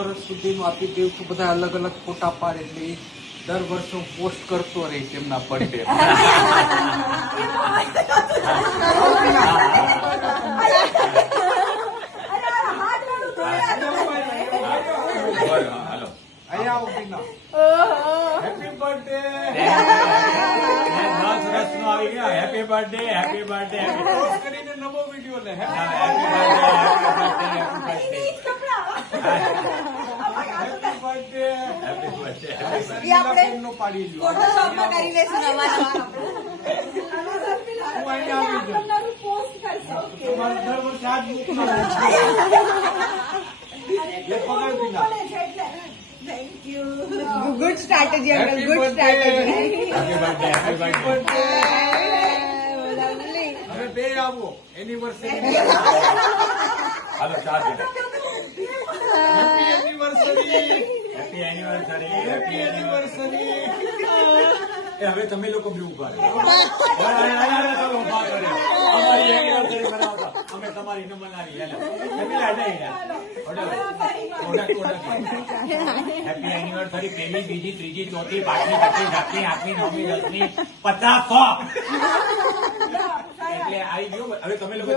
વર્ષ સુધીનું આપી દેવું તો બધા અલગ અલગ ફોટા પાડે એટલે ઈ દર વર્ષે હું પોસ્ટ કરતો રહીશ એમના બર્થડે. અહીંયા આવો બીના. Happy birthday. આવી ગયા. Happy birthday, happy birthday. Post કરીને નવો વિડીયો લે. Happy birthday, happy birthday. નો પાડી લ્યો. ફોટોશોપમાં કરી લેશું નવા હું અહીંયા આવી જાઉં. તમારે દર વર્ષે આ જ મૂકવાનું. એ પગાર બીના. Good strategy uncle, good strategy. Happy birthday, happy birthday. હવે બે આવો એનિવર્સરી. હાલો ચા પીને. Happy anniversary. Happy anniversary, happy anniversary. Anniversary. એ હવે તમે લોકો બી ઉભા રહો. ચાલો ઉભા કરો. અમારી એનિવર્સરી મનાવતા અમે તમારી ન મનાવી. Happy anniversary. પહેલી, બીજી, ત્રીજી, ચોથી, પાંચમી, છઠ્ઠી, સાતમી, આઠમી, નવમી, દસમી, 50, 100. એટલે આવી ગયો. હવે તમે લોકો